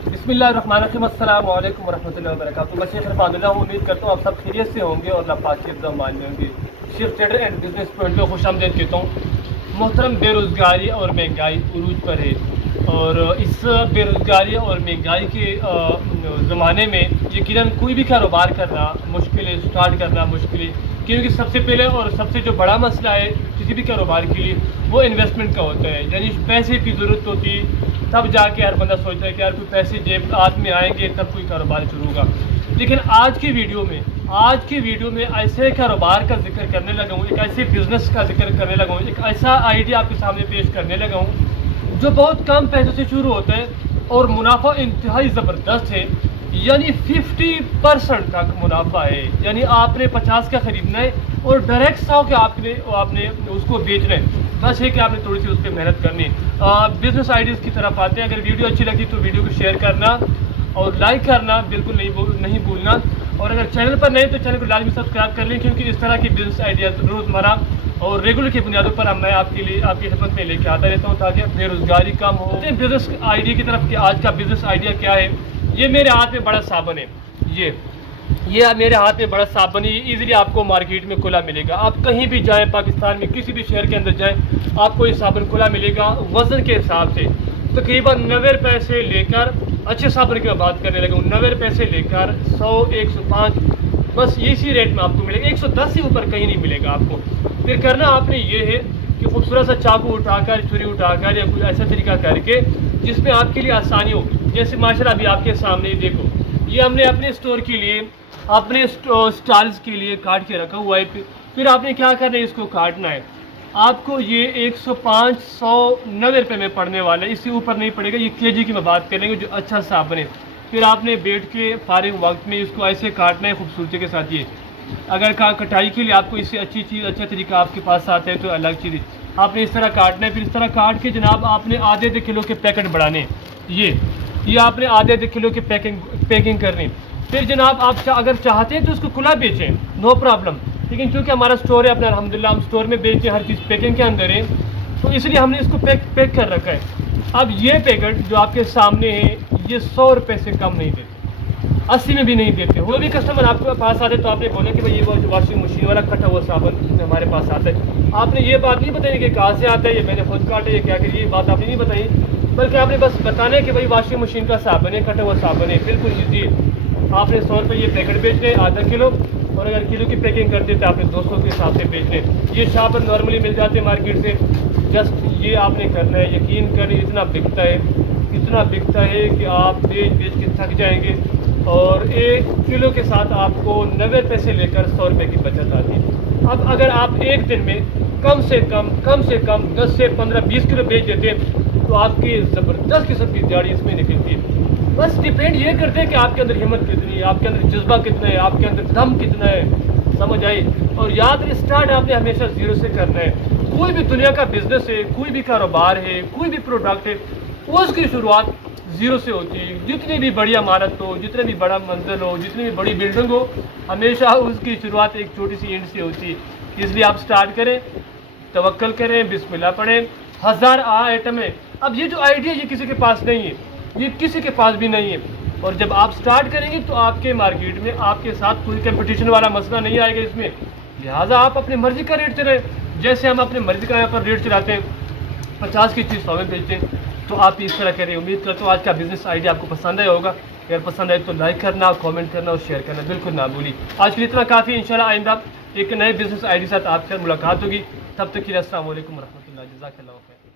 बिस्मिल्लाहिर्रहमानिर्रहीम, अस्सलाम वालेकुम वरहमतुल्लाहि वबरकातुहू। मैं शेख इरफानुल्लाह हूँ। उम्मीद करता हूँ आप सब खैरियत से होंगे और अल्लाह पाक की इज़्ज़त मान होंगे। Sheikh trader and business point को खुशामदीद कहता हूँ। मोहतरम, बेरोज़गारी और महंगाई उरूज पर है और इस बेरोज़गारी और महंगाई के ज़माने में यकीनन कोई भी कारोबार करना मुश्किल है, स्टार्ट करना मुश्किल है, क्योंकि सबसे पहले और सबसे जो बड़ा मसला है किसी भी कारोबार के लिए वो इन्वेस्टमेंट का होता है। यानी पैसे की ज़रूरत होती है, तब जाके हर बंदा सोचता है कि यार कोई पैसे जेब हाथ में आएंगे तब कोई कारोबार शुरू होगा। लेकिन आज की वीडियो में ऐसे कारोबार का जिक्र करने लगा हूँ, एक ऐसे बिज़नेस का जिक्र करने लगा हूँ, एक ऐसा आइडिया आपके सामने पेश करने लगा हूँ जो बहुत कम पैसों से शुरू होता है और मुनाफा इंतहाई ज़बरदस्त है। यानी 50% तक मुनाफा है। यानी आपने 50 का ख़रीदना है और डायरेक्ट 100 के आपने उसको बेचना है। बस है कि आपने थोड़ी सी उस पर मेहनत करनी है। बिज़नेस आइडियाज़ की तरफ आते हैं। अगर वीडियो अच्छी लगी तो वीडियो को शेयर करना और लाइक करना बिल्कुल नहीं भूलना। और अगर चैनल पर नहीं तो चैनल को लाजमी सब्सक्राइब कर लें, क्योंकि इस तरह की बिज़नेस आइडियाज़ रोज़मर्रा और रेगुलर की बुनियादों पर मैं आपके लिए आपकी खिदमत में लेके आता रहता हूँ ताकि बेरोज़गारी कम हो। बिज़नेस आइडिया की तरफ कि आज का बिज़नेस आइडिया क्या है। ये मेरे हाथ में बड़ा साबन है। ये मेरे हाथ में बड़ा साबन है। ये ईज़िली आपको मार्केट में खुला मिलेगा। आप कहीं भी जाएं, पाकिस्तान में किसी भी शहर के अंदर जाएं, आपको ये साबन खुला मिलेगा वज़न के हिसाब से। तकरीबन 90 रुपये से लेकर, अच्छे साबन की मैं बात करने लगा हूँ, 90 रुपये से लेकर 100, 105, बस इसी रेट में आपको मिलेगा। 110 से ऊपर कहीं नहीं मिलेगा आपको। फिर करना आपने ये है कि खूबसूरत सा चाकू उठाकर, छुरी उठाकर या कोई ऐसा तरीका करके जिसमें आपके लिए आसानी हो। जैसे माशाल्लाह अभी आपके सामने देखो, ये हमने अपने स्टोर के लिए, अपने स्टॉल्स के लिए काट के रखा हुआ है। फिर आपने क्या करना है, इसको काटना है। आपको ये 105, 100, 90 रुपये में पड़ने वाला है, इससे ऊपर नहीं पड़ेगा। ये केजी की मैं बात करेंगे जो अच्छा साबन है। फिर आपने बैठ के फारिग वक्त में इसको ऐसे काटना है खूबसूरती के साथ। ये अगर कटाई के लिए आपको इससे अच्छी चीज़, अच्छा तरीका आपके पास आता है तो अलग चीज़ है। आपने इस तरह काटना है। फिर इस तरह काट के जनाब आपने आधे किलो के पैकेट बढ़ाने। ये आपने आधे किलो की पैकिंग करनी। फिर जनाब आप अगर चाहते हैं तो उसको खुला बेचें, नो प्रॉब्लम। लेकिन चूँकि हमारा स्टोर है अपना, अल्हम्दुलिल्लाह हम स्टोर में बेचते हैं, हर चीज़ पैकिंग के अंदर है, तो इसलिए हमने इसको पैक कर रखा है। अब ये पैकेट जो आपके सामने है ये 100 रुपये से कम नहीं देते, 80 में भी नहीं देते। वो भी कस्टमर आपके पास आते तो आपने बोला कि भाई ये वो वॉशिंग मशीन वाला कटा हुआ साबन हमारे पास आता है। आपने ये बात नहीं बताई कि कहाँ से आता है, ये मैंने खुद काटे, ये क्या करिए, ये बात आपने नहीं बताई, बल्कि आपने बस बताना है कि भाई वॉशिंग मशीन का साबन है, कटा हुआ साबन है, बिल्कुल ईजी। आपने 100 रुपये ये पैकेट बेचने, आधा किलो, और अगर किलो की पैकिंग करते तो आपने 200 के हिसाब से बेचने। ये साबन नॉर्मली मिल जाते हैं मार्केट से। जस्ट ये आपने करना है। यकीन करें इतना बिकता है कि आप बेच के थक जाएंगे। और 1 किलो के साथ आपको 90 रुपये से लेकर 100 रुपये की बचत आती है। अब अगर आप एक दिन में कम से कम 10 से 15, 20 किलो बेच देते तो आपकी ज़बरदस्त किस्म की दिहाड़ी इसमें निकलती है। बस डिपेंड ये करते हैं कि आपके अंदर हिम्मत कितनी है, आपके अंदर जज्बा कितना है, आपके अंदर दम कितना है, समझ आई। और याद रहे, स्टार्ट आपने हमेशा ज़ीरो से करना है। कोई भी दुनिया का बिजनेस है, कोई भी कारोबार है, कोई भी प्रोडक्ट है, उसकी शुरुआत ज़ीरो से होती है। जितनी भी बड़ी इमारत हो, जितने भी बड़ा मंजिल हो, जितनी भी बड़ी बिल्डिंग हो, हमेशा उसकी शुरुआत एक छोटी सी ईंट से होती है। इसलिए आप स्टार्ट करें, तवक्कल करें, बिस्मिल्लाह पढ़ें। 1000 आइटम है। अब ये जो आइडिया ये किसी के पास नहीं है, ये किसी के पास भी नहीं है। और जब आप स्टार्ट करेंगे तो आपके मार्केट में आपके साथ कोई कंपटीशन वाला मसला नहीं आएगा इसमें। लिहाजा आप अपनी मर्ज़ी का रेट चलाएं। जैसे हम अपनी मर्ज़ी का यहाँ पर रेट चलाते हैं, 50 की चीज़ 100 में बेचते हैं, तो आप इस तरह करें। उम्मीद करता हूँ आज का बिज़नेस आइडिया आपको पसंद आया होगा। अगर पसंद आए तो लाइक करना, कमेंट करना और शेयर करना बिल्कुल ना भूलिए। आज के लिए इतना काफ़ी। इंशाल्लाह आइंदा एक नए बिज़नेस आइडिया के साथ आपसे मुलाकात होगी। तब तक के लिए अस्सलाम वालेकुम रहमतुल्लाह, जज़ाकल्लाह खैर।